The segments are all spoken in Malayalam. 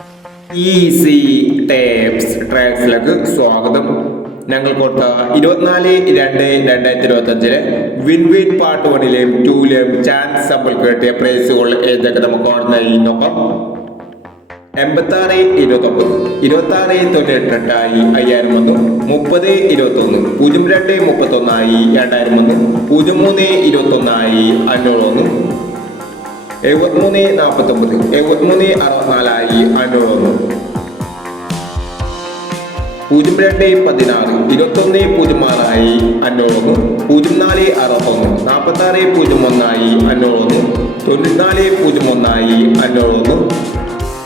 ഈസി ടേപ്സ് ട്രാക്സിലേക്ക് സ്വാഗതം. ഞങ്ങൾ കൊടുത്ത 24/2/2025 വിൻ വിൻ പാർട്ട് 1ലെയും 2ലെയും ചാൻസ് സമ്പിൾ കിട്ടിയ പ്രൈസുകൾ ഏതൊക്കെ നമുക്ക് ഓർമ്മയായി നോക്കാം. 86-29, 26-98 5000 വന്നു. 30-21, 02-31 2000 വന്നു. 03-21 500 വന്നു. 73-49, 73-64 500 വന്നു. 02-16, 21-06 500 വന്നു. 04-61, 46-01 500 വന്നു. 94-01 500 വന്നു.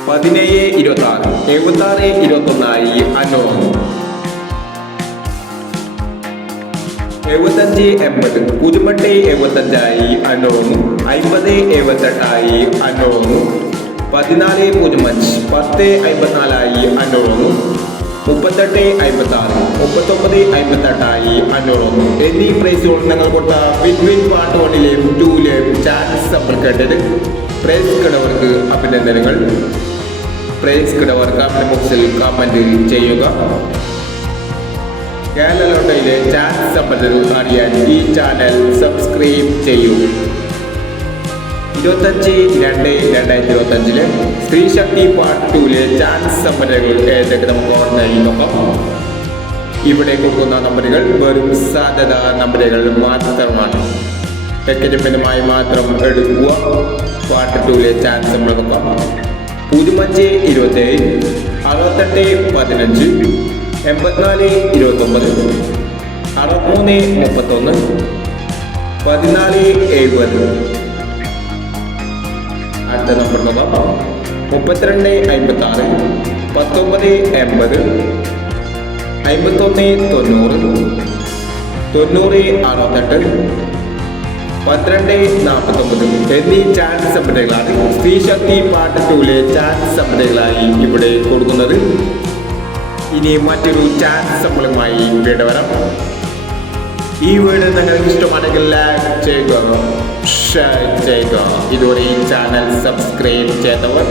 17-26, 76-21 500 വന്നു. 75-80, 08-75 500 വന്നു. 50-78 500 വന്നു. 14-05, 10-54 500 വന്നു. 38-56, 39-58 500 വന്നു. എന്നീ പ്രൈസുകൾ ഞങ്ങൾ കൊടുത്ത വിൻ വിൻ പാർട്ട് 1ലെയും 2ലെയും ചാൻസ് സമ്പിൾ കേട്ടത്. പ്രൈസ് കിടവർക്ക് അഭിനന്ദനങ്ങൾ. പ്രൈസ് കിടവർ കമന്റ് ബോക്സിൽ കമന്റ് ചെയ്യുക. കേരള ലോട്ടറിയിലെ ചാൻസ് സമ്പിൾ അറിയാൻ ഈ ചാനൽ സബ്സ്ക്രൈബ് ചെയ്യൂ. 25-2-2025 സ്ത്രീ ശക്തി പാർട്ട് 2ലെ ചാൻസ് നമ്പറുകൾ ഏതൊക്കെ നമുക്ക് ഓർമ്മയായി നോക്കാം. ഇവിടെ കൊടുക്കുന്ന നമ്പറുകൾ വെറും സാധ്യത നമ്പറുകൾ മാത്രമാണ്. ടിക്കറ്റുമായി മാത്രം എടുക്കുക. പാർട്ട് 2ലെ ചാൻസ് നമ്മൾ നോക്കാം. 05-27, 68-15, 84-29, 63-31, 14-70. അടുത്ത നമ്പർ നോക്കാം. 32-56, 19-80, 51-90, 90-68, 12-49 എന്നീ ചാൻസ് സമ്പ്രദായങ്ങളാണ് സ്ത്രീ ശക്തി പാർട്ട് 2ലെ ചാൻസ് സമ്പ്രദായങ്ങളായി ഇവിടെ കൊടുക്കുന്നത്. ഇനി മറ്റൊരു ചാൻസ് സമ്പ്രദായമായി വീണ്ടും വരാം. ഈ വീഡിയോ നിങ്ങൾക്ക് ഇഷ്ടമാണെങ്കിൽ ലൈക്ക് ചെയ്യുക, ഷെയർ ചെയ്യുക. ഇതുവരെ ഈ ചാനൽ സബ്സ്ക്രൈബ് ചെയ്തവർ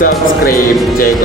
സബ്സ്ക്രൈബ് ചെയ്യുക.